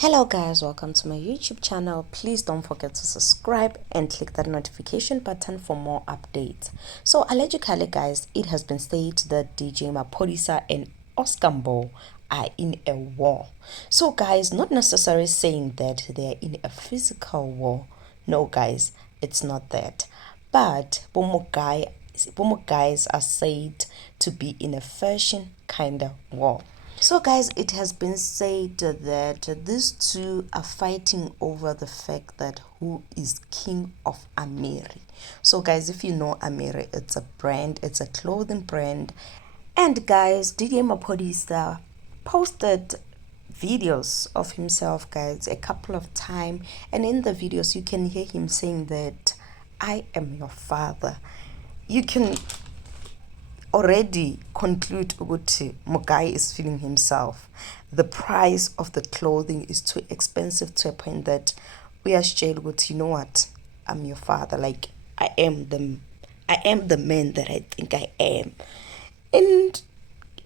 Hello guys, welcome to my YouTube channel. Please don't forget to subscribe and click that notification button for more updates. So allegedly guys, it has been stated that DJ Maphorisa and Oscar Mbo are in a war. So guys, not necessarily saying that they are in a physical war. No guys, it's not that. But both guys are said to be in a fashion kind of war. So guys, it has been said that these two are fighting over the fact that who is king of Amiri. So guys, if you know Amiri, it's a brand, it's a clothing brand. And guys, DJ Maphorisa posted videos of himself guys a couple of times, and in the videos you can hear him saying that I am your father. You can already conclude ukuthi Mugai is feeling himself. The price of the clothing is too expensive to a point that we are ukuthi, you know what, I'm your father. Like I am the man that I think I am. And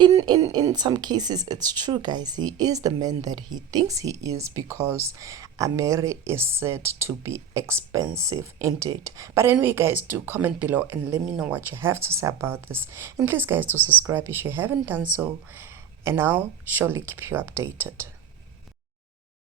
in some cases it's true guys, he is the man that he thinks he is, because Amiri is said to be expensive indeed. But anyway guys, do comment below and let me know what you have to say about this, and please guys do subscribe if you haven't done so, and I'll surely keep you updated.